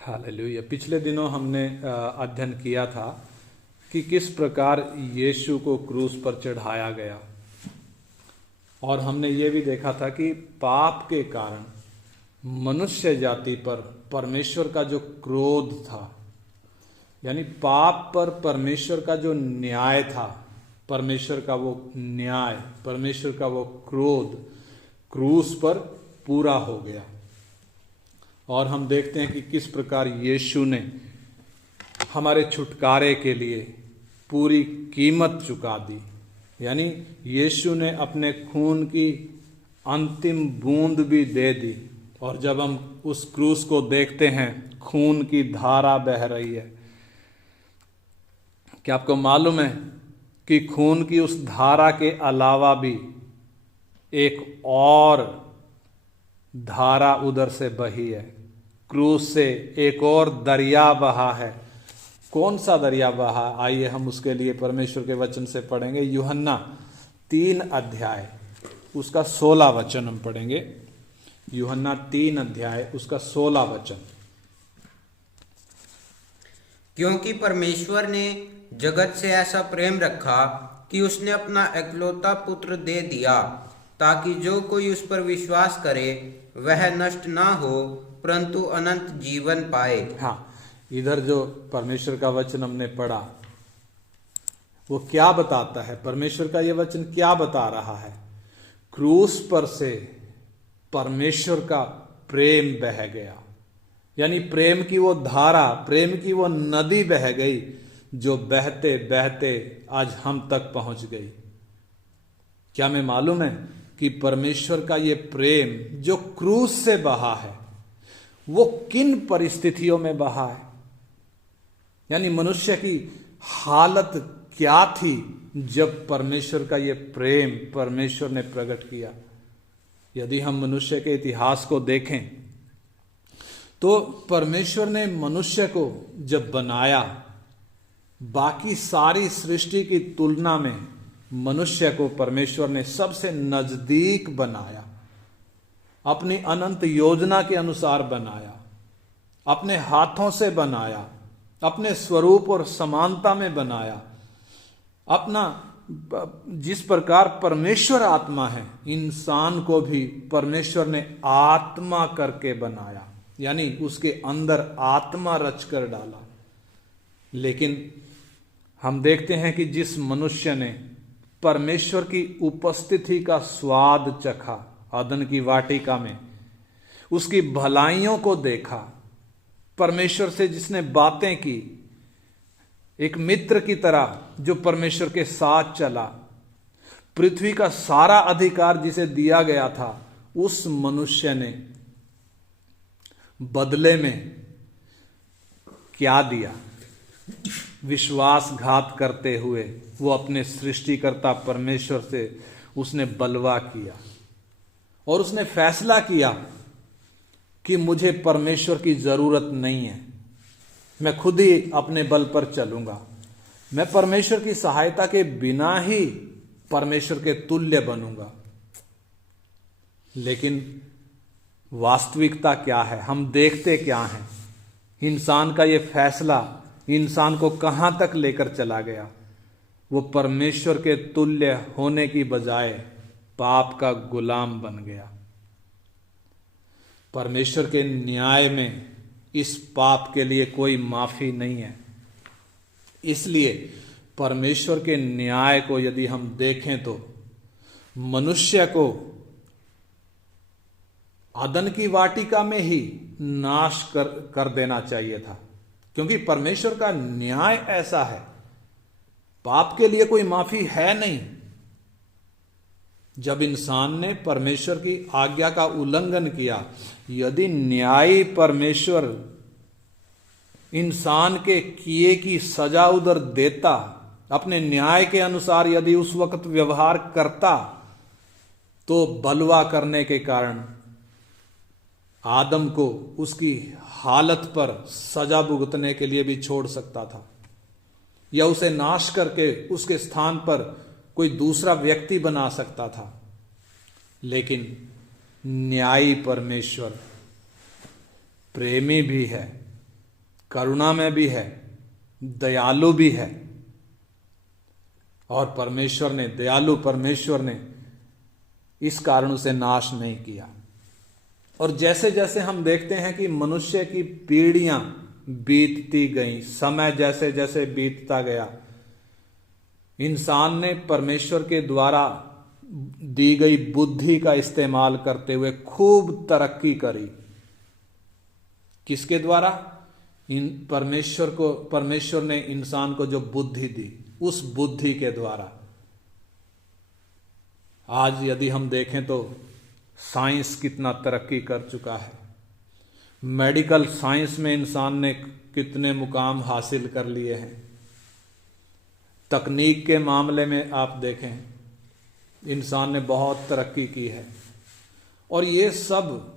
Hallelujah. पिछले दिनों हमने अध्ययन किया था कि किस प्रकार यीशु को क्रूस पर चढ़ाया गया, और हमने ये भी देखा था कि पाप के कारण मनुष्य जाति पर परमेश्वर का जो क्रोध था, यानी पाप पर परमेश्वर का जो न्याय था, परमेश्वर का वो न्याय, परमेश्वर का वो क्रोध क्रूस पर पूरा हो गया। और हम देखते हैं कि किस प्रकार यीशु ने हमारे छुटकारे के लिए पूरी कीमत चुका दी, यानी यीशु ने अपने खून की अंतिम बूंद भी दे दी। और जब हम उस क्रूस को देखते हैं, खून की धारा बह रही है। क्या आपको मालूम है कि खून की उस धारा के अलावा भी एक और धारा उधर से बही है? क्रूस से एक और दरिया बहा है। कौन सा दरिया बहा? आइए हम उसके लिए परमेश्वर के वचन से पढ़ेंगे। यूहन्ना 3 अध्याय उसका 16 वचन हम पढ़ेंगे। यूहन्ना 3 अध्याय उसका 16 वचन। क्योंकि परमेश्वर ने जगत से ऐसा प्रेम रखा कि उसने अपना एकलौता पुत्र दे दिया, ताकि जो कोई उस पर विश्वास करे वह नष्ट ना हो, परंतु अनंत जीवन पाए। हाँ, इधर जो परमेश्वर का वचन हमने पढ़ा वो क्या बताता है? परमेश्वर का ये वचन क्या बता रहा है? क्रूस पर से परमेश्वर का प्रेम बह गया, यानी प्रेम की वो धारा, प्रेम की वो नदी बह गई जो बहते बहते आज हम तक पहुंच गई। क्या मैं मालूम है कि परमेश्वर का ये प्रेम जो क्रूस से बहा है वो किन परिस्थितियों में बहा है? यानी मनुष्य की हालत क्या थी जब परमेश्वर का ये प्रेम परमेश्वर ने प्रकट किया? यदि हम मनुष्य के इतिहास को देखें तो परमेश्वर ने मनुष्य को जब बनाया, बाकी सारी सृष्टि की तुलना में मनुष्य को परमेश्वर ने सबसे नजदीक बनाया, अपनी अनंत योजना के अनुसार बनाया, अपने हाथों से बनाया, अपने स्वरूप और समानता में बनाया। अपना जिस प्रकार परमेश्वर आत्मा है, इंसान को भी परमेश्वर ने आत्मा करके बनाया, यानी उसके अंदर आत्मा रच कर डाला। लेकिन हम देखते हैं कि जिस मनुष्य ने परमेश्वर की उपस्थिति का स्वाद चखा अदन की वाटिका में, उसकी भलाइयों को देखा, परमेश्वर से जिसने बातें की, एक मित्र की तरह जो परमेश्वर के साथ चला, पृथ्वी का सारा अधिकार जिसे दिया गया था, उस मनुष्य ने बदले में क्या दिया? विश्वासघात करते हुए वो अपने सृष्टिकर्ता परमेश्वर से उसने बलवा किया और उसने फैसला किया कि मुझे परमेश्वर की जरूरत नहीं है, मैं खुद ही अपने बल पर चलूंगा, मैं परमेश्वर की सहायता के बिना ही परमेश्वर के तुल्य बनूंगा। लेकिन वास्तविकता क्या है? हम देखते क्या हैं? इंसान का ये फैसला इंसान को कहां तक लेकर चला गया? वो परमेश्वर के तुल्य होने की बजाय पाप का गुलाम बन गया। परमेश्वर के न्याय में इस पाप के लिए कोई माफी नहीं है। इसलिए परमेश्वर के न्याय को यदि हम देखें तो मनुष्य को अदन की वाटिका में ही नाश कर देना चाहिए था, क्योंकि परमेश्वर का न्याय ऐसा है, पाप के लिए कोई माफी है नहीं। जब इंसान ने परमेश्वर की आज्ञा का उल्लंघन किया, यदि न्यायी परमेश्वर इंसान के किए की सजा उधर देता, अपने न्याय के अनुसार यदि उस वक्त व्यवहार करता, तो बलवा करने के कारण आदम को उसकी हालत पर सजा भुगतने के लिए भी छोड़ सकता था, या उसे नाश करके उसके स्थान पर कोई दूसरा व्यक्ति बना सकता था। लेकिन न्यायी परमेश्वर प्रेमी भी है करुणा में भी है, दयालु भी है। और परमेश्वर ने, दयालु परमेश्वर ने इस कारण उसे नाश नहीं किया। और जैसे जैसे हम देखते हैं कि मनुष्य की पीढ़ियां बीतती गईं, समय जैसे जैसे बीतता गया, इंसान ने परमेश्वर के द्वारा दी गई बुद्धि का इस्तेमाल करते हुए खूब तरक्की करी। किसके द्वारा? परमेश्वर ने इंसान को जो बुद्धि दी, उस बुद्धि के द्वारा। आज यदि हम देखें तो साइंस कितना तरक्की कर चुका है। मेडिकल साइंस में इंसान ने कितने मुकाम हासिल कर लिए हैं। तकनीक के मामले में आप देखें, इंसान ने बहुत तरक्की की है। और ये सब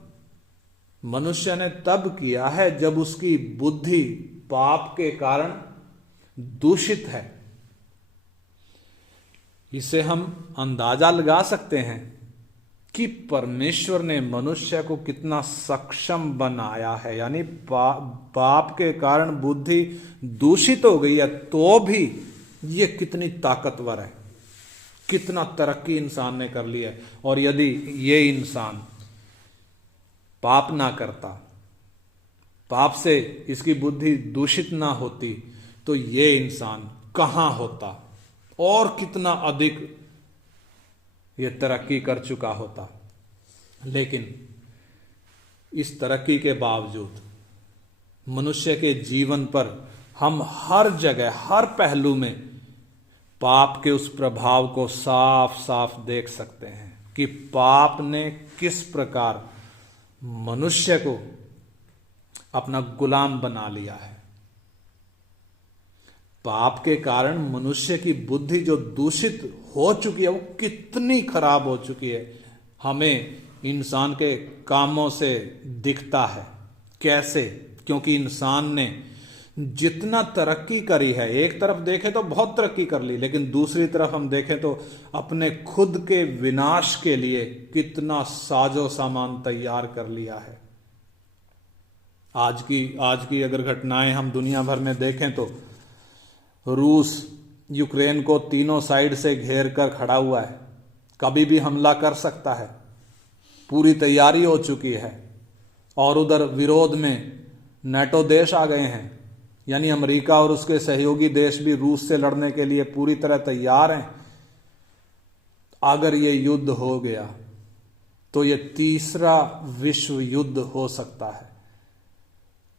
मनुष्य ने तब किया है जब उसकी बुद्धि पाप के कारण दूषित है। इसे हम अंदाजा लगा सकते हैं कि परमेश्वर ने मनुष्य को कितना सक्षम बनाया है। यानी पाप के कारण बुद्धि दूषित हो गई है, तो भी ये कितनी ताकतवर है, कितना तरक्की इंसान ने कर लिया है। और यदि ये इंसान पाप ना करता, पाप से इसकी बुद्धि दूषित ना होती, तो ये इंसान कहां होता और कितना अधिक ये तरक्की कर चुका होता। लेकिन इस तरक्की के बावजूद मनुष्य के जीवन पर हम हर जगह, हर पहलू में पाप के उस प्रभाव को साफ साफ देख सकते हैं कि पाप ने किस प्रकार मनुष्य को अपना गुलाम बना लिया है। पाप के कारण मनुष्य की बुद्धि जो दूषित हो चुकी है, वो कितनी खराब हो चुकी है, हमें इंसान के कामों से दिखता है। कैसे? क्योंकि इंसान ने जितना तरक्की करी है, एक तरफ देखें तो बहुत तरक्की कर ली, लेकिन दूसरी तरफ हम देखें तो अपने खुद के विनाश के लिए कितना साजो सामान तैयार कर लिया है। आज की अगर घटनाएं हम दुनिया भर में देखें तो रूस यूक्रेन को तीनों साइड से घेर कर खड़ा हुआ है, कभी भी हमला कर सकता है, पूरी तैयारी हो चुकी है। और उधर विरोध में नाटो देश आ गए हैं, यानी अमेरिका और उसके सहयोगी देश भी रूस से लड़ने के लिए पूरी तरह तैयार हैं। अगर ये युद्ध हो गया तो ये तीसरा विश्व युद्ध हो सकता है।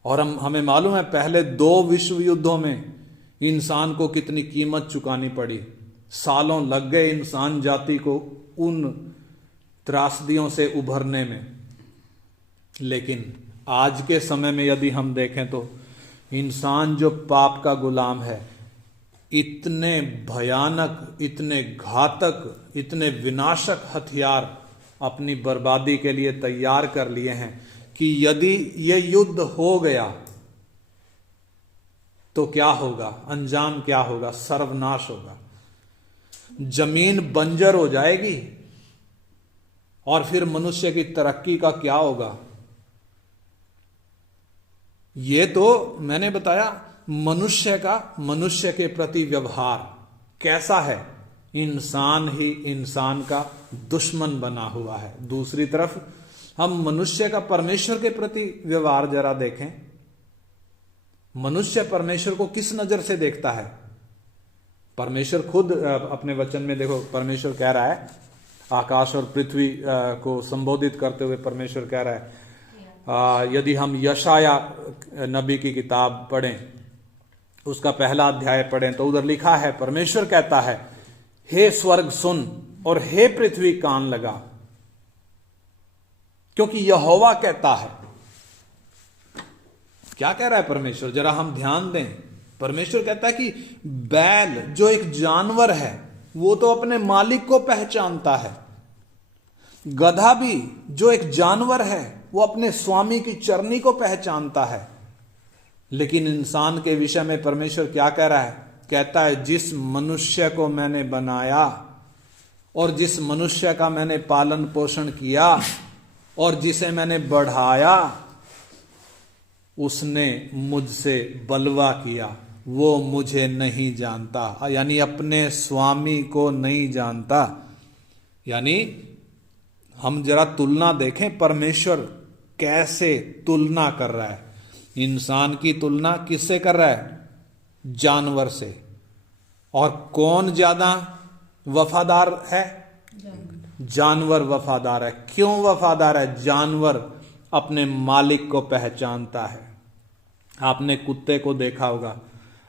और हमें मालूम है पहले 2 विश्व युद्धों में इंसान को कितनी कीमत चुकानी पड़ी, सालों लग गए इंसान जाति को उन त्रासदियों से उभरने में। लेकिन आज के समय में यदि हम देखें तो इंसान जो पाप का गुलाम है, इतने भयानक, इतने घातक, इतने विनाशक हथियार अपनी बर्बादी के लिए तैयार कर लिए हैं कि यदि ये युद्ध हो गया तो क्या होगा, अंजाम क्या होगा? सर्वनाश होगा, जमीन बंजर हो जाएगी। और फिर मनुष्य की तरक्की का क्या होगा? ये तो मैंने बताया मनुष्य के प्रति व्यवहार कैसा है। इंसान ही इंसान का दुश्मन बना हुआ है। दूसरी तरफ हम मनुष्य का परमेश्वर के प्रति व्यवहार जरा देखें। मनुष्य परमेश्वर को किस नजर से देखता है? परमेश्वर खुद अपने वचन में देखो, परमेश्वर कह रहा है, आकाश और पृथ्वी को संबोधित करते हुए परमेश्वर कह रहा है, यदि हम यशाया नबी की किताब पढ़ें, उसका पहला अध्याय पढ़ें, तो उधर लिखा है, परमेश्वर कहता है, हे स्वर्ग सुन और हे पृथ्वी कान लगा, क्योंकि यहोवा कहता है। क्या कह रहा है परमेश्वर? जरा हम ध्यान दें। परमेश्वर कहता है कि बैल जो एक जानवर है वो तो अपने मालिक को पहचानता है, गधा भी जो एक जानवर है वो अपने स्वामी की चरनी को पहचानता है। लेकिन इंसान के विषय में परमेश्वर क्या कह रहा है? कहता है, जिस मनुष्य को मैंने बनाया और जिस मनुष्य का मैंने पालन पोषण किया और जिसे मैंने बढ़ाया, उसने मुझसे बलवा किया, वो मुझे नहीं जानता। यानी अपने स्वामी को नहीं जानता। यानी हम जरा तुलना देखें, परमेश्वर कैसे तुलना कर रहा है। इंसान की तुलना किससे कर रहा है? जानवर से। और कौन ज्यादा वफादार है? जानवर वफादार है। क्यों वफादार है? जानवर अपने मालिक को पहचानता है। आपने कुत्ते को देखा होगा,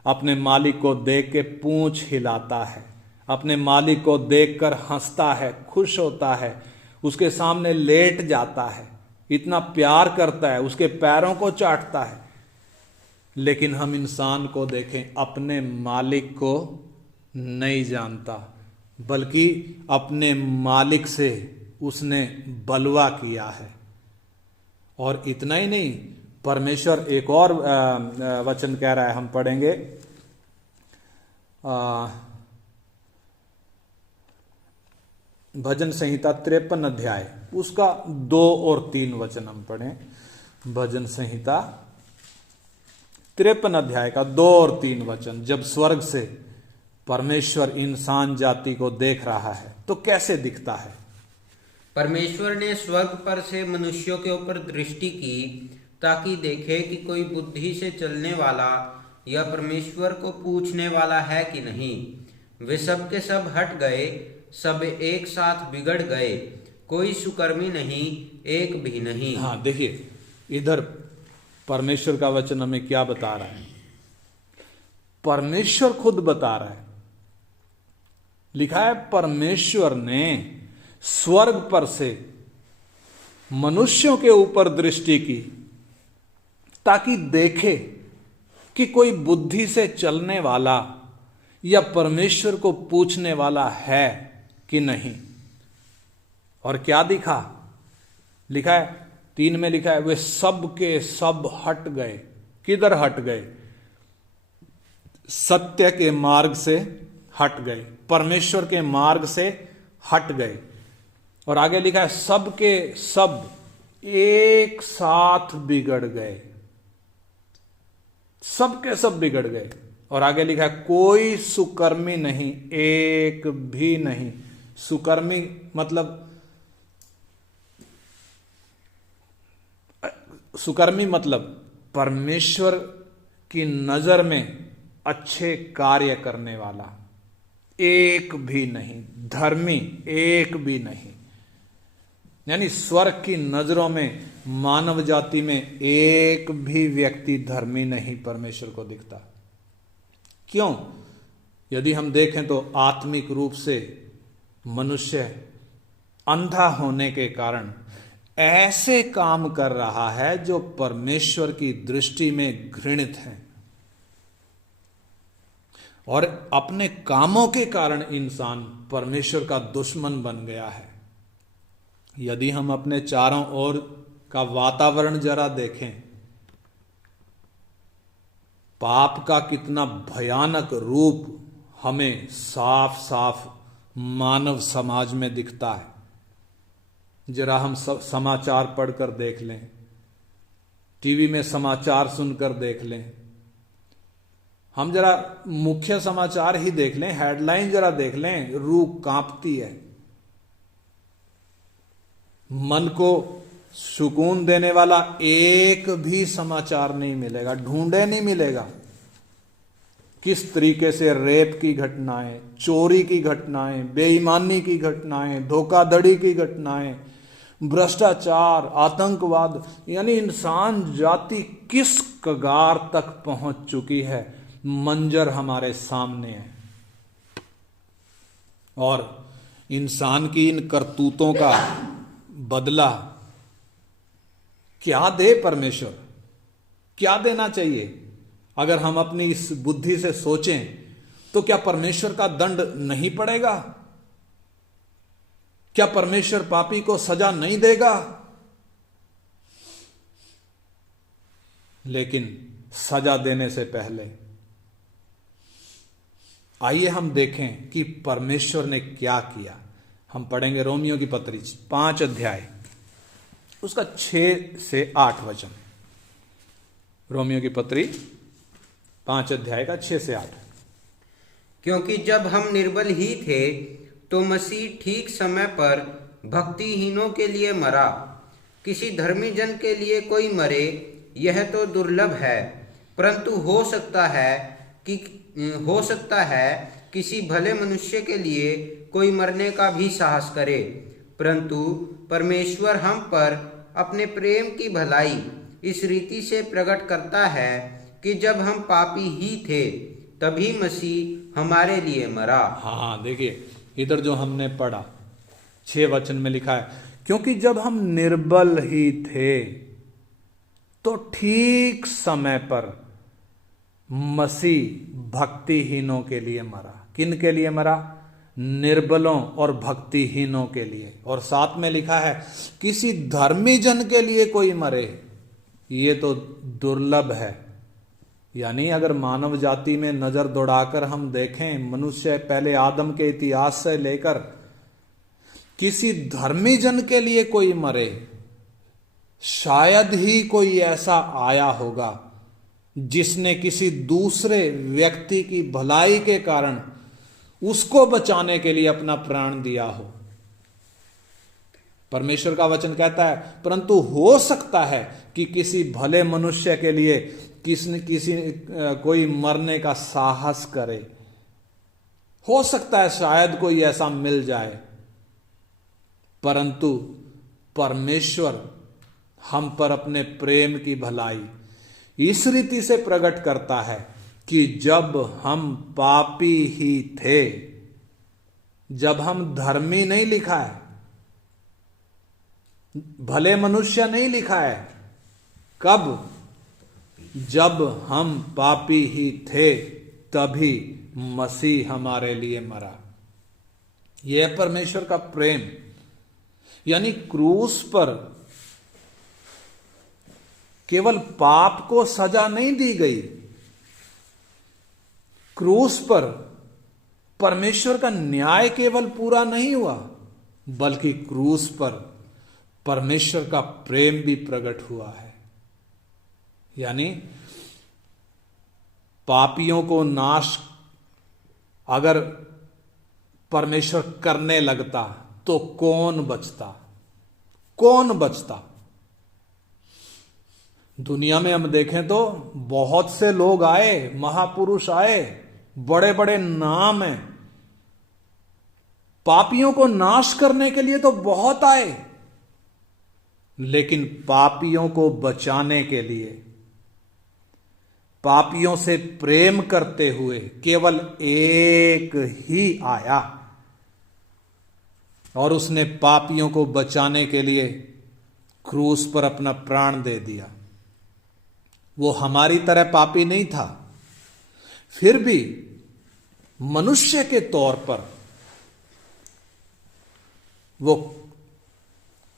अपने मालिक को देख के पूंछ हिलाता है, अपने मालिक को देखकर हंसता है, खुश होता है, उसके सामने लेट जाता है, इतना प्यार करता है, उसके पैरों को चाटता है। लेकिन हम इंसान को देखें, अपने मालिक को नहीं जानता, बल्कि अपने मालिक से उसने बलवा किया है। और इतना ही नहीं, परमेश्वर एक और वचन कह रहा है, हम पढ़ेंगे भजन संहिता 53 अध्याय, उसका 2 और 3 वचन हम पढ़ें। भजन संहिता 53 अध्याय का 2 और 3 वचन। जब स्वर्ग से परमेश्वर इंसान जाति को देख रहा है तो कैसे दिखता है? परमेश्वर ने स्वर्ग पर से मनुष्यों के ऊपर दृष्टि की ताकि देखे कि कोई बुद्धि से चलने वाला या परमेश्वर को पूछने वाला है कि नहीं। वे सब के सब हट गए, सब एक साथ बिगड़ गए, कोई सुकर्मी नहीं, एक भी नहीं। हाँ, देखिए इधर परमेश्वर का वचन हमें क्या बता रहा है? परमेश्वर खुद बता रहा है। लिखा है, परमेश्वर ने स्वर्ग पर से मनुष्यों के ऊपर दृष्टि की ताकि देखे कि कोई बुद्धि से चलने वाला या परमेश्वर को पूछने वाला है कि नहीं। और क्या दिखा? लिखा है 3 में लिखा है, वे सब के सब हट गए। किधर हट गए? सत्य के मार्ग से हट गए, परमेश्वर के मार्ग से हट गए। और आगे लिखा है, सब के सब एक साथ बिगड़ गए, सब के सब बिगड़ गए। और आगे लिखा है, कोई सुकर्मी नहीं, एक भी नहीं। सुकर्मी मतलब, सुकर्मी मतलब परमेश्वर की नजर में अच्छे कार्य करने वाला एक भी नहीं, धर्मी एक भी नहीं। यानी स्वर्ग की नजरों में, मानव जाति में एक भी व्यक्ति धर्मी नहीं परमेश्वर को दिखता। क्यों? यदि हम देखें तो आत्मिक रूप से मनुष्य अंधा होने के कारण ऐसे काम कर रहा है जो परमेश्वर की दृष्टि में घृणित है। और अपने कामों के कारण इंसान परमेश्वर का दुश्मन बन गया है। यदि हम अपने चारों ओर का वातावरण जरा देखें, पाप का कितना भयानक रूप हमें साफ साफ मानव समाज में दिखता है। जरा हम सब समाचार पढ़कर देख लें, टीवी में समाचार सुनकर देख लें, हम जरा मुख्य समाचार ही देख लें, हेडलाइन जरा देख लें, रूह कांपती है। मन को सुकून देने वाला एक भी समाचार नहीं मिलेगा, ढूंढे नहीं मिलेगा। किस तरीके से रेप की घटनाएं, चोरी की घटनाएं, बेईमानी की घटनाएं, धोखाधड़ी की घटनाएं, भ्रष्टाचार, आतंकवाद, यानी इंसान जाति किस कगार तक पहुंच चुकी है, मंजर हमारे सामने है। और इंसान की इन करतूतों का बदला क्या दे परमेश्वर? क्या देना चाहिए? अगर हम अपनी इस बुद्धि से सोचें तो क्या परमेश्वर का दंड नहीं पड़ेगा? क्या परमेश्वर पापी को सजा नहीं देगा? लेकिन सजा देने से पहले आइए हम देखें कि परमेश्वर ने क्या किया। हम पढ़ेंगे रोमियो की पत्री 5 अध्याय, उसका 6 से 8 वचन। रोमियो की पत्री 5 अध्याय का 6 से 8। क्योंकि जब हम निर्बल ही थे तो मसीह ठीक समय पर भक्तिहीनों के लिए मरा। किसी धर्मी जन के लिए कोई मरे यह तो दुर्लभ है, परंतु हो सकता है किसी भले मनुष्य के लिए कोई मरने का भी साहस करे। परंतु परमेश्वर हम पर अपने प्रेम की भलाई इस रीति से प्रकट करता है कि जब हम पापी ही थे तभी मसीह हमारे लिए मरा। हाँ देखिए, इधर जो हमने पढ़ा 6 वचन में लिखा है, क्योंकि जब हम निर्बल ही थे तो ठीक समय पर मसीह भक्तिहीनों के लिए मरा। किन के लिए मरा? निर्बलों और भक्तिहीनों के लिए। और साथ में लिखा है किसी धर्मी जन के लिए कोई मरे ये तो दुर्लभ है। यानी अगर मानव जाति में नजर दौड़ाकर हम देखें, मनुष्य पहले आदम के इतिहास से लेकर किसी धर्मी जन के लिए कोई मरे, शायद ही कोई ऐसा आया होगा जिसने किसी दूसरे व्यक्ति की भलाई के कारण उसको बचाने के लिए अपना प्राण दिया हो। परमेश्वर का वचन कहता है परंतु हो सकता है कि किसी भले मनुष्य के लिए किसी कोई मरने का साहस करे। हो सकता है शायद कोई ऐसा मिल जाए, परंतु परमेश्वर हम पर अपने प्रेम की भलाई इस रीति से प्रकट करता है कि जब हम पापी ही थे, जब हम धर्मी नहीं लिखा है, भले मनुष्य नहीं लिखा है, कब? जब हम पापी ही थे तभी मसीह हमारे लिए मरा। यह परमेश्वर का प्रेम। यानी क्रूस पर केवल पाप को सजा नहीं दी गई, क्रूस पर परमेश्वर का न्याय केवल पूरा नहीं हुआ, बल्कि क्रूस पर परमेश्वर का प्रेम भी प्रकट हुआ है। यानी पापियों को नाश अगर परमेश्वर करने लगता तो कौन बचता? कौन बचता? दुनिया में हम देखें तो बहुत से लोग आए, महापुरुष आए, बड़े बड़े नाम हैं। पापियों को नाश करने के लिए तो बहुत आए, लेकिन पापियों को बचाने के लिए, पापियों से प्रेम करते हुए केवल एक ही आया और उसने पापियों को बचाने के लिए क्रूस पर अपना प्राण दे दिया। वो हमारी तरह पापी नहीं था, फिर भी मनुष्य के तौर पर वो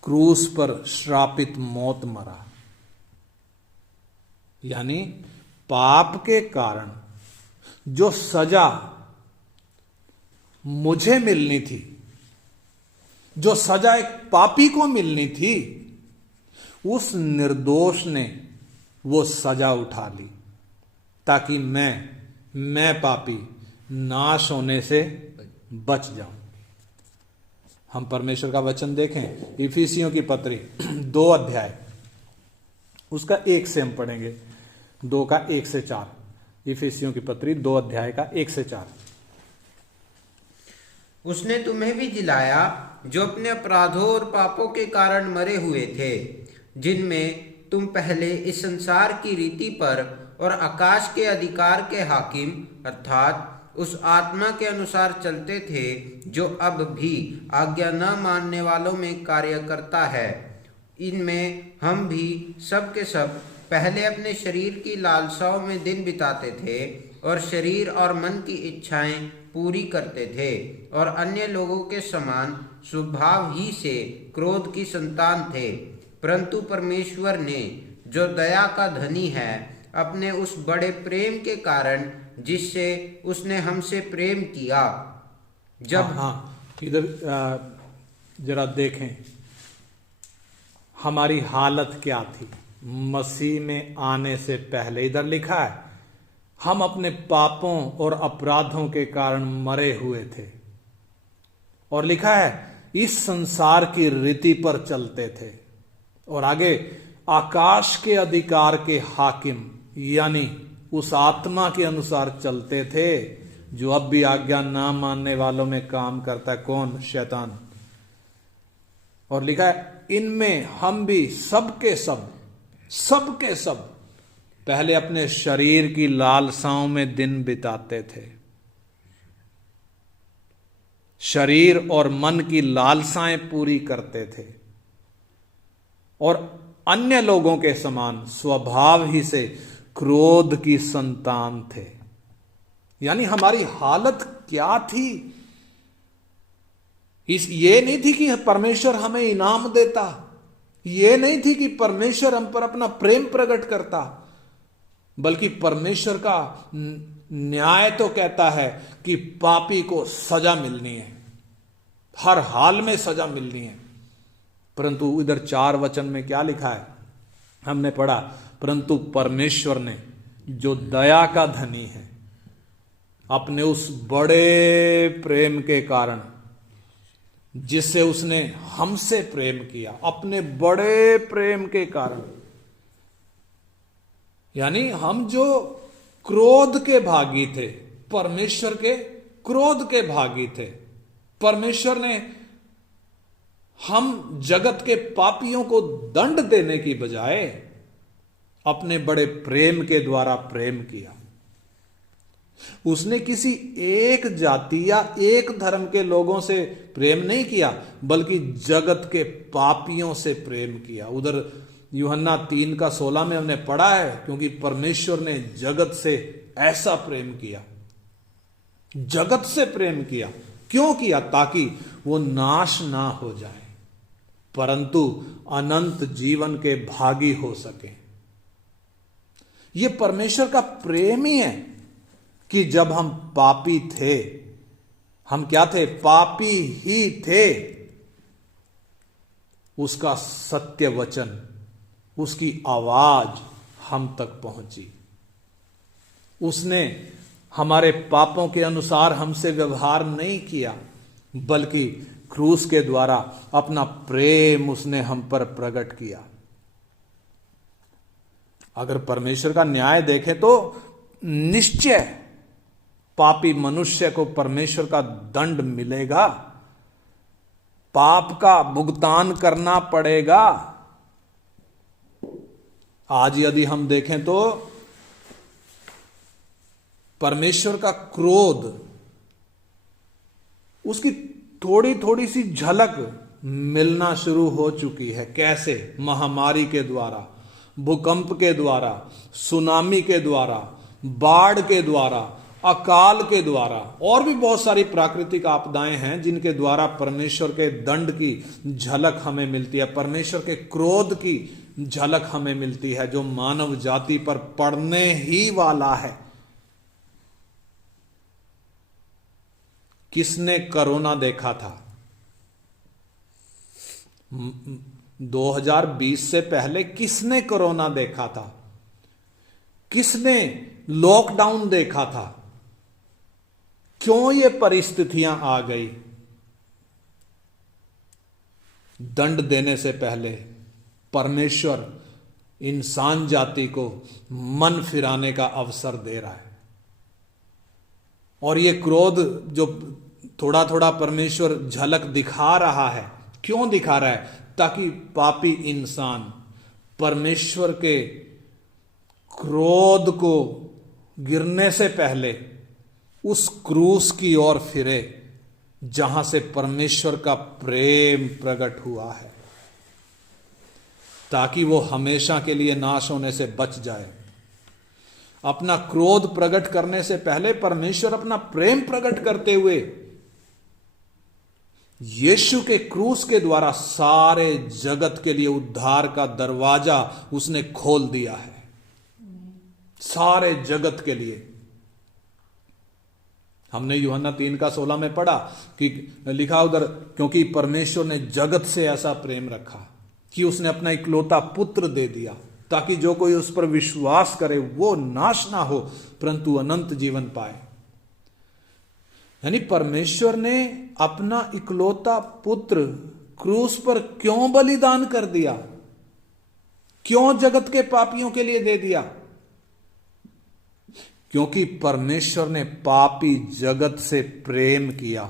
क्रूस पर श्रापित मौत मरा। यानी पाप के कारण जो सजा मुझे मिलनी थी, जो सजा एक पापी को मिलनी थी, उस निर्दोष ने वो सजा उठा ली ताकि मैं पापी नाश होने से बच जाऊं। हम परमेश्वर का वचन देखें, इफिसियों की पत्री 2 अध्याय उसका 1 से हम पढ़ेंगे, 2 का 1 से 4। इफिसियों की पत्री 2 अध्याय का 1 से 4। उसने तुम्हें भी जिलाया जो अपने अपराधों और पापों के कारण मरे हुए थे, जिनमें तुम पहले इस संसार की रीति पर और आकाश के अधिकार के हाकिम अर्थात उस आत्मा के अनुसार चलते थे जो अब भी आज्ञा न मानने वालों में कार्य करता है। इनमें हम भी सब के सब पहले अपने शरीर की लालसाओं में दिन बिताते थे और शरीर और मन की इच्छाएं पूरी करते थे और अन्य लोगों के समान स्वभाव ही से क्रोध की संतान थे। परंतु परमेश्वर ने जो दया का धनी है अपने उस बड़े प्रेम के कारण जिससे उसने हमसे प्रेम किया, जब इधर जरा देखें हमारी हालत क्या थी। मसीह में आने से पहले। इधर लिखा है हम अपने पापों और अपराधों के कारण मरे हुए थे, और लिखा है इस संसार की रीति पर चलते थे, और आगे आकाश के अधिकार के हाकिम यानी उस आत्मा के अनुसार चलते थे जो अब भी आज्ञा ना मानने वालों में काम करता है। कौन? शैतान। और लिखा है इनमें हम भी सबके सब पहले अपने शरीर की लालसाओं में दिन बिताते थे। शरीर और मन की लालसाएं पूरी करते थे, और अन्य लोगों के समान स्वभाव ही से क्रोध की संतान थे। यानी हमारी हालत क्या थी? ये नहीं थी कि परमेश्वर हमें इनाम देता, ये नहीं थी कि परमेश्वर हम पर अपना प्रेम प्रकट करता, बल्कि परमेश्वर का न्याय तो कहता है कि पापी को सजा मिलनी है, हर हाल में सजा मिलनी है। परंतु इधर 4 वचन में क्या लिखा है? हमने पढ़ा, परंतु परमेश्वर ने जो दया का धनी है, अपने उस बड़े प्रेम के कारण जिससे उसने हमसे प्रेम किया, अपने बड़े प्रेम के कारण, यानी हम जो क्रोध के भागी थे, परमेश्वर के क्रोध के भागी थे, परमेश्वर ने हम जगत के पापियों को दंड देने की बजाय अपने बड़े प्रेम के द्वारा प्रेम किया। उसने किसी एक जाति या एक धर्म के लोगों से प्रेम नहीं किया, बल्कि जगत के पापियों से प्रेम किया। उधर यूहन्ना 3:16 में हमने पढ़ा है, क्योंकि परमेश्वर ने जगत से ऐसा प्रेम किया, जगत से प्रेम किया। क्यों किया? ताकि वो नाश ना हो जाए, परंतु अनंत जीवन के भागी हो सके। ये परमेश्वर का प्रेम ही है कि जब हम पापी थे, हम क्या थे? पापी ही थे। उसका सत्य वचन, उसकी आवाज हम तक पहुंची। उसने हमारे पापों के अनुसार हमसे व्यवहार नहीं किया, बल्कि क्रूस के द्वारा अपना प्रेम उसने हम पर प्रकट किया। अगर परमेश्वर का न्याय देखें तो निश्चय पापी मनुष्य को परमेश्वर का दंड मिलेगा, पाप का भुगतान करना पड़ेगा। आज यदि हम देखें तो परमेश्वर का क्रोध, उसकी थोड़ी थोड़ी सी झलक मिलना शुरू हो चुकी है। कैसे? महामारी के द्वारा, भूकंप के द्वारा, सुनामी के द्वारा, बाढ़ के द्वारा, अकाल के द्वारा, और भी बहुत सारी प्राकृतिक आपदाएं हैं जिनके द्वारा परमेश्वर के दंड की झलक हमें मिलती है, परमेश्वर के क्रोध की झलक हमें मिलती है, जो मानव जाति पर पड़ने ही वाला है। किसने कोरोना देखा था? 2020 से पहले किसने कोरोना देखा था? किसने लॉकडाउन देखा था? क्यों ये परिस्थितियां आ गई? दंड देने से पहले परमेश्वर इंसान जाति को मन फिराने का अवसर दे रहा है। और ये क्रोध जो थोड़ा थोड़ा परमेश्वर झलक दिखा रहा है, क्यों दिखा रहा है? ताकि पापी इंसान परमेश्वर के क्रोध को गिरने से पहले उस क्रूस की ओर फिरे जहां से परमेश्वर का प्रेम प्रकट हुआ है, ताकि वो हमेशा के लिए नाश होने से बच जाए। अपना क्रोध प्रकट करने से पहले परमेश्वर अपना प्रेम प्रकट करते हुए यीशु के क्रूस के द्वारा सारे जगत के लिए उद्धार का दरवाजा उसने खोल दिया है, सारे जगत के लिए। हमने यूहन्ना 3:16 में पढ़ा कि लिखा उधर, क्योंकि परमेश्वर ने जगत से ऐसा प्रेम रखा कि उसने अपना इकलौता पुत्र दे दिया, ताकि जो कोई उस पर विश्वास करे वो नाश ना हो परंतु अनंत जीवन पाए। यानी परमेश्वर ने अपना इकलौता पुत्र क्रूस पर क्यों बलिदान कर दिया, क्यों जगत के पापियों के लिए दे दिया? क्योंकि परमेश्वर ने पापी जगत से प्रेम किया,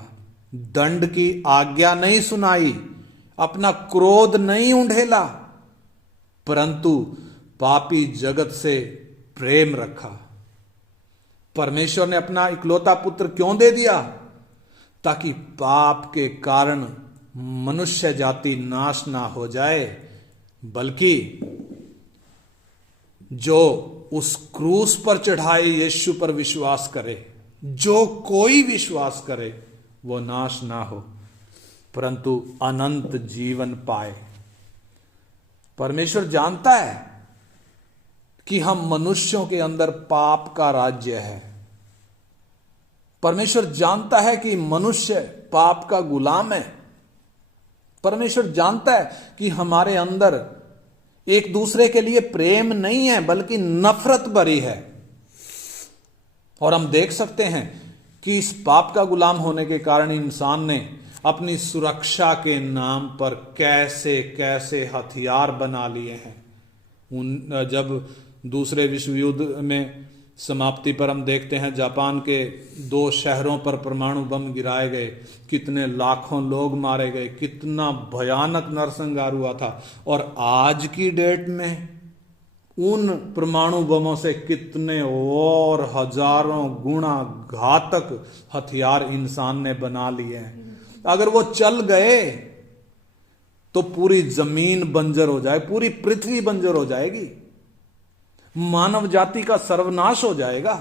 दंड की आज्ञा नहीं सुनाई, अपना क्रोध नहीं उंडेला, परंतु पापी जगत से प्रेम रखा। परमेश्वर ने अपना इकलौता पुत्र क्यों दे दिया? ताकि पाप के कारण मनुष्य जाति नाश ना हो जाए, बल्कि जो उस क्रूस पर चढ़ाए यीशु पर विश्वास करे, जो कोई विश्वास करे वो नाश ना हो परंतु अनंत जीवन पाए। परमेश्वर जानता है कि हम मनुष्यों के अंदर पाप का राज्य है। परमेश्वर जानता है कि मनुष्य पाप का गुलाम है। परमेश्वर जानता है कि हमारे अंदर एक दूसरे के लिए प्रेम नहीं है बल्कि नफरत भरी है। और हम देख सकते हैं कि इस पाप का गुलाम होने के कारण इंसान ने अपनी सुरक्षा के नाम पर कैसे कैसे हथियार बना लिए हैं। जब दूसरे विश्व युद्ध में समाप्ति पर हम देखते हैं जापान के 2 शहरों पर परमाणु बम गिराए गए, कितने लाखों लोग मारे गए, कितना भयानक नरसंहार हुआ था। और आज की डेट में उन परमाणु बमों से कितने और हजारों गुना घातक हथियार इंसान ने बना लिए हैं। अगर वो चल गए तो पूरी जमीन बंजर हो जाए, पूरी पृथ्वी बंजर हो जाएगी, मानव जाति का सर्वनाश हो जाएगा।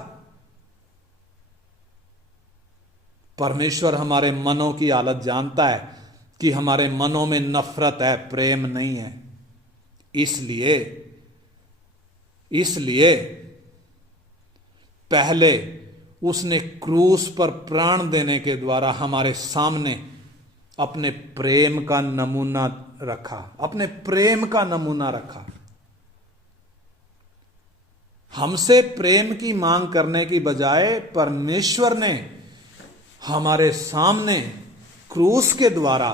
परमेश्वर हमारे मनों की हालत जानता है कि हमारे मनों में नफरत है, प्रेम नहीं है। इसलिए पहले उसने क्रूस पर प्राण देने के द्वारा हमारे सामने अपने प्रेम का नमूना रखा, अपने प्रेम का नमूना रखा। हमसे प्रेम की मांग करने की बजाय परमेश्वर ने हमारे सामने क्रूस के द्वारा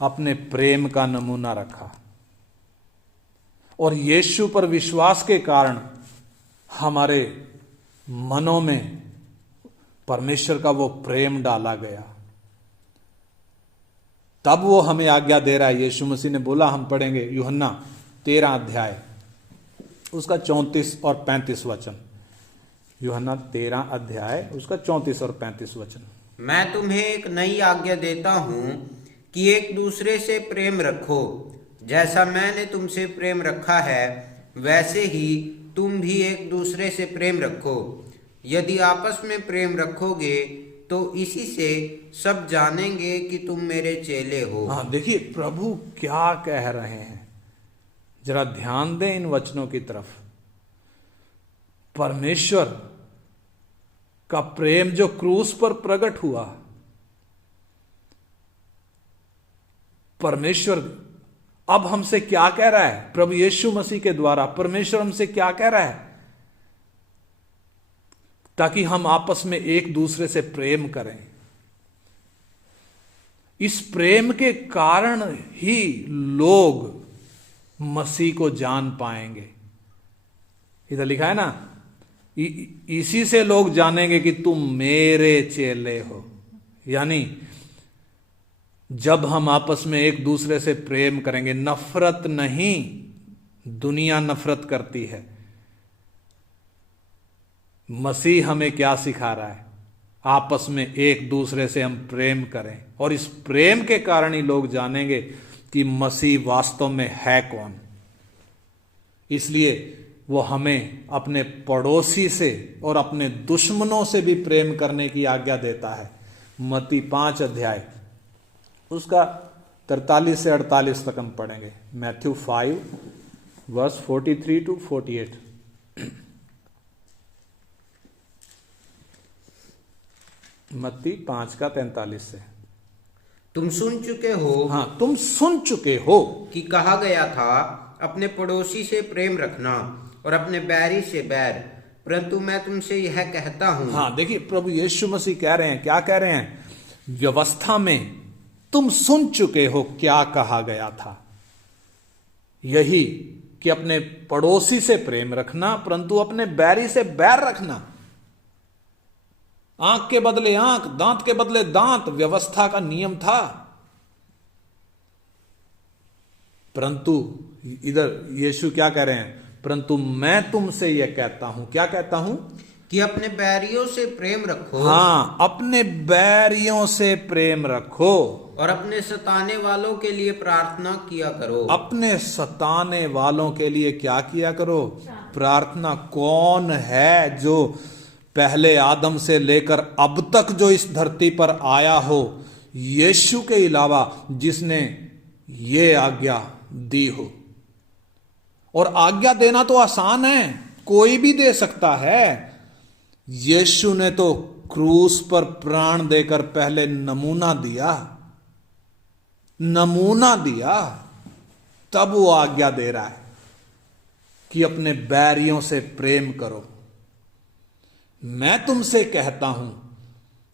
अपने प्रेम का नमूना रखा। और यीशु पर विश्वास के कारण हमारे मनों में परमेश्वर का वो प्रेम डाला गया। तब वो हमें आज्ञा दे रहा है। यीशु मसीह ने बोला, हम पढ़ेंगे यूहन्ना 13 अध्याय उसका 34 और 35 वचन। यूहन्ना 13 अध्याय उसका 34 और 35 वचन। मैं तुम्हें एक नई आज्ञा देता हूं कि एक दूसरे से प्रेम रखो। जैसा मैंने तुमसे प्रेम रखा है वैसे ही तुम भी एक दूसरे से प्रेम रखो। यदि आपस में प्रेम रखोगे तो इसी से सब जानेंगे कि तुम मेरे चेले हो। हाँ, देखिए प्रभु क्या कह रहे हैं, जरा ध्यान दें इन वचनों की तरफ। परमेश्वर का प्रेम जो क्रूस पर प्रकट हुआ, परमेश्वर अब हमसे क्या कह रहा है? प्रभु यीशु मसीह के द्वारा परमेश्वर हमसे क्या कह रहा है? ताकि हम आपस में एक दूसरे से प्रेम करें। इस प्रेम के कारण ही लोग मसीह को जान पाएंगे। इधर लिखा है ना, इसी से लोग जानेंगे कि तुम मेरे चेले हो। यानी जब हम आपस में एक दूसरे से प्रेम करेंगे, नफरत नहीं, दुनिया नफरत करती है। मसीह हमें क्या सिखा रहा है? आपस में एक दूसरे से हम प्रेम करें, और इस प्रेम के कारण ही लोग जानेंगे कि मसीह वास्तव में है कौन। इसलिए वो हमें अपने पड़ोसी से और अपने दुश्मनों से भी प्रेम करने की आज्ञा देता है। मत्ती 5 अध्याय उसका 43 से 48 तक हम पढ़ेंगे। Matthew 5 verse 43 to 48। मत्ती 5 का 43 से। तुम सुन चुके हो, हाँ, तुम सुन चुके हो कि कहा गया था, अपने पड़ोसी से प्रेम रखना और अपने बैरी से बैर, परंतु मैं तुमसे यह कहता हूं। हाँ, देखिए प्रभु यीशु मसीह कह रहे हैं, क्या कह रहे हैं? व्यवस्था में तुम सुन चुके हो क्या कहा गया था, यही कि अपने पड़ोसी से प्रेम रखना परंतु अपने बैरी से बैर रखना। आंख के बदले आंख, दांत के बदले दांत, व्यवस्था का नियम था। परंतु इधर यीशु क्या कह रहे हैं? परंतु मैं तुमसे यह कहता हूं, क्या कहता हूं? कि अपने बैरियों से प्रेम रखो। हाँ, अपने बैरियों से प्रेम रखो और अपने सताने वालों के लिए प्रार्थना किया करो। अपने सताने वालों के लिए क्या किया करो? प्रार्थना। कौन है जो पहले आदम से लेकर अब तक जो इस धरती पर आया हो यीशु के अलावा, जिसने ये आज्ञा दी हो? और आज्ञा देना तो आसान है, कोई भी दे सकता है। यीशु ने तो क्रूस पर प्राण देकर पहले नमूना दिया, तब वो आज्ञा दे रहा है कि अपने बैरियों से प्रेम करो। मैं तुमसे कहता हूं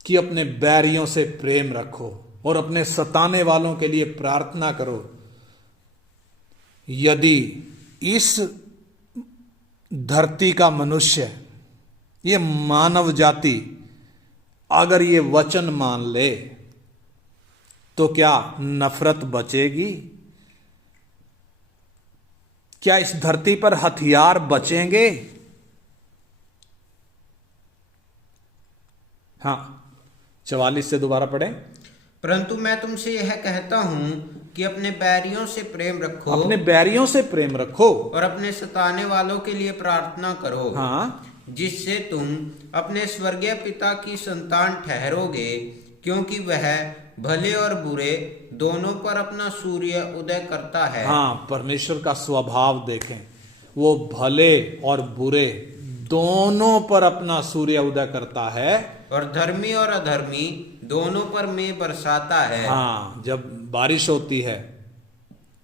कि अपने बैरियों से प्रेम रखो और अपने सताने वालों के लिए प्रार्थना करो। यदि इस धरती का मनुष्य, ये मानव जाति अगर ये वचन मान ले तो क्या नफरत बचेगी? क्या इस धरती पर हथियार बचेंगे? हाँ, 44 से दोबारा पढ़ें। परंतु मैं तुमसे यह कहता हूं कि अपने बैरियों से प्रेम रखो। अपने बैरियों से प्रेम रखो और अपने सताने वालों के लिए प्रार्थना करो। हाँ, जिससे तुम अपने स्वर्गीय पिता की संतान ठहरोगे, क्योंकि वह भले और बुरे दोनों पर अपना सूर्य उदय करता है। हाँ, परमेश्वर का स्वभाव देखें, वो भले और बुरे दोनों पर अपना सूर्य उदय करता है और धर्मी और अधर्मी दोनों पर मेघ बरसाता है। हाँ, जब बारिश होती है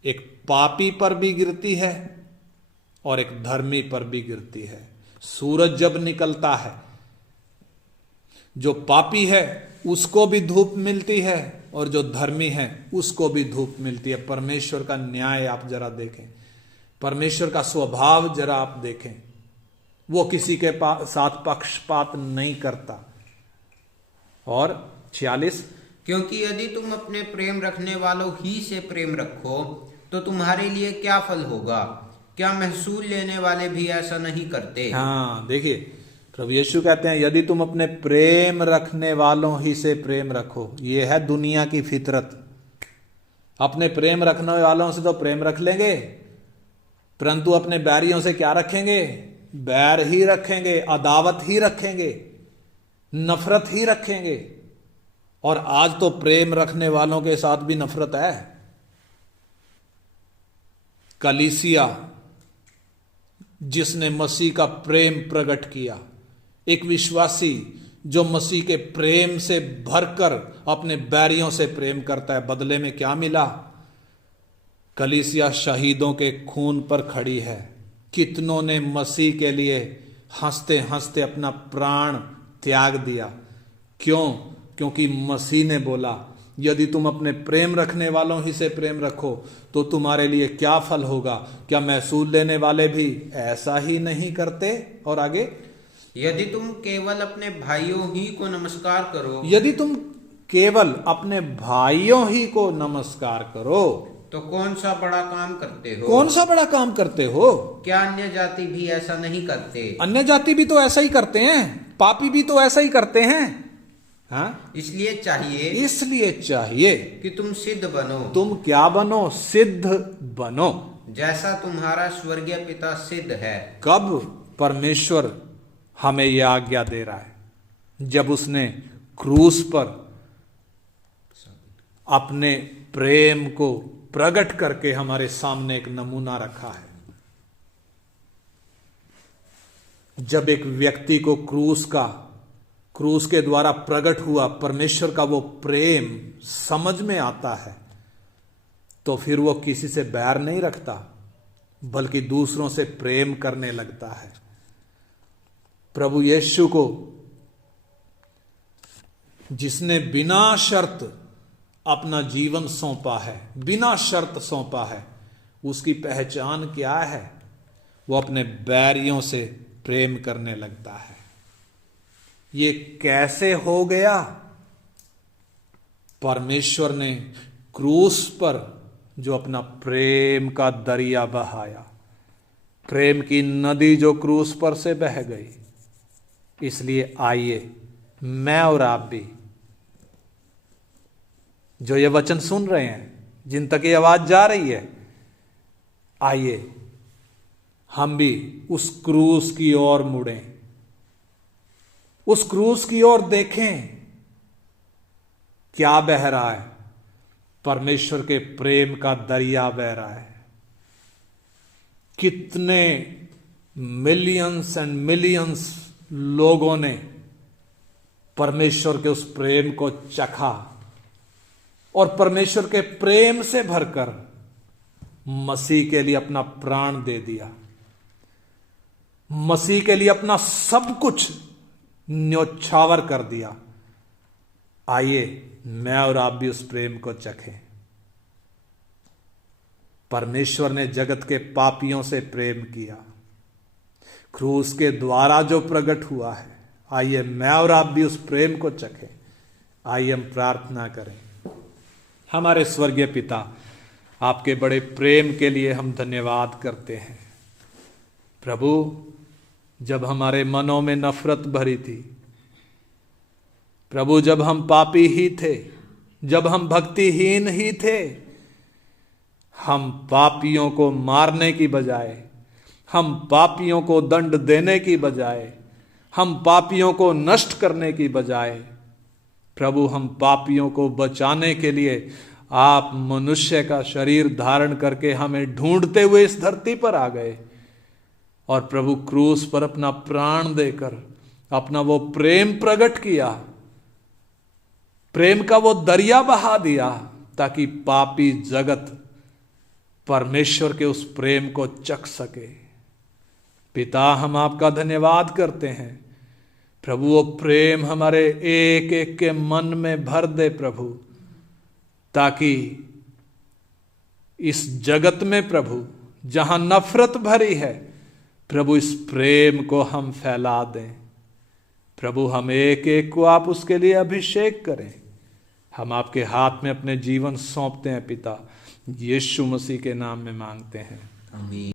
एक पापी पर भी गिरती है और एक धर्मी पर भी गिरती है। सूरज जब निकलता है, जो पापी है उसको भी धूप मिलती है और जो धर्मी है उसको भी धूप मिलती है। परमेश्वर का न्याय आप जरा देखें, परमेश्वर का स्वभाव जरा आप देखें। वो किसी के साथ पक्षपात नहीं करता। और 46, क्योंकि यदि तुम अपने प्रेम रखने वालों ही से प्रेम रखो तो तुम्हारे लिए क्या फल होगा? क्या महसूल लेने वाले भी ऐसा नहीं करते? हाँ, देखिए प्रभु यीशु कहते हैं यदि तुम अपने प्रेम रखने वालों ही से प्रेम रखो। ये है दुनिया की फितरत। अपने प्रेम रखने वालों से तो प्रेम रख लेंगे, परंतु अपने बैरियों से क्या रखेंगे? बैर ही रखेंगे, अदावत ही रखेंगे, नफरत ही रखेंगे। और आज तो प्रेम रखने वालों के साथ भी नफरत है। कलीसिया जिसने मसीह का प्रेम प्रकट किया, एक विश्वासी जो मसीह के प्रेम से भरकर अपने बैरियों से प्रेम करता है, बदले में क्या मिला? कलीसिया शहीदों के खून पर खड़ी है। कितनों ने मसीह के लिए हंसते हंसते अपना प्राण त्याग दिया। क्यों? क्योंकि मसीह ने बोला यदि तुम अपने प्रेम रखने वालों ही से प्रेम रखो तो तुम्हारे लिए क्या फल होगा? क्या महसूल लेने वाले भी ऐसा ही नहीं करते? और आगे, यदि तुम केवल अपने भाइयों ही को नमस्कार करो, यदि तुम केवल अपने भाइयों ही को नमस्कार करो तो कौन सा बड़ा काम करते हो? कौन सा बड़ा काम करते हो? क्या अन्य जाति भी ऐसा नहीं करते? अन्य जाति भी तो ऐसा ही करते हैं, पापी भी तो ऐसा ही करते हैं। हाँ, इसलिए चाहिए कि तुम सिद्ध बनो। तुम क्या बनो? सिद्ध बनो, जैसा तुम्हारा स्वर्गीय पिता सिद्ध है। कब परमेश्वर हमें यह आज्ञा दे रहा है? जब उसने क्रूस पर अपने प्रेम को प्रकट करके हमारे सामने एक नमूना रखा है। जब एक व्यक्ति को क्रूस के द्वारा प्रकट हुआ परमेश्वर का वो प्रेम समझ में आता है, तो फिर वो किसी से बैर नहीं रखता, बल्कि दूसरों से प्रेम करने लगता है। प्रभु यीशु को जिसने बिना शर्त अपना जीवन सौंपा है, बिना शर्त सौंपा है, उसकी पहचान क्या है? वो अपने बैरियों से प्रेम करने लगता है। ये कैसे हो गया? परमेश्वर ने क्रूस पर जो अपना प्रेम का दरिया बहाया, प्रेम की नदी जो क्रूस पर से बह गई। इसलिए आइए मैं और आप भी, जो ये वचन सुन रहे हैं, जिन तक ये आवाज जा रही है, आइए हम भी उस क्रूस की ओर मुड़ें, उस क्रूस की ओर देखें। क्या बह रहा है? परमेश्वर के प्रेम का दरिया बह रहा है। कितने मिलियंस एंड मिलियंस लोगों ने परमेश्वर के उस प्रेम को चखा और परमेश्वर के प्रेम से भरकर मसीह के लिए अपना प्राण दे दिया, मसीह के लिए अपना सब कुछ न्योछावर कर दिया। आइए मैं और आप भी उस प्रेम को चखें। परमेश्वर ने जगत के पापियों से प्रेम किया, क्रूस के द्वारा जो प्रकट हुआ है। आइए मैं और आप भी उस प्रेम को चखें। आइए हम प्रार्थना करें। हमारे स्वर्गीय पिता, आपके बड़े प्रेम के लिए हम धन्यवाद करते हैं। प्रभु, जब हमारे मनों में नफरत भरी थी, प्रभु जब हम पापी ही थे, जब हम भक्तिहीन ही थे, हम पापियों को मारने की बजाय, हम पापियों को दंड देने की बजाय, हम पापियों को नष्ट करने की बजाय, प्रभु हम पापियों को बचाने के लिए आप मनुष्य का शरीर धारण करके हमें ढूंढते हुए इस धरती पर आ गए और प्रभु क्रूस पर अपना प्राण देकर अपना वो प्रेम प्रकट किया, प्रेम का वो दरिया बहा दिया, ताकि पापी जगत परमेश्वर के उस प्रेम को चख सके। पिता, हम आपका धन्यवाद करते हैं। प्रभु वो प्रेम हमारे एक एक के मन में भर दे प्रभु, ताकि इस जगत में प्रभु जहां नफरत भरी है, प्रभु इस प्रेम को हम फैला दें। प्रभु हम एक एक को आप उसके लिए अभिषेक करें। हम आपके हाथ में अपने जीवन सौंपते हैं पिता, यीशु मसीह के नाम में मांगते हैं, आमीन।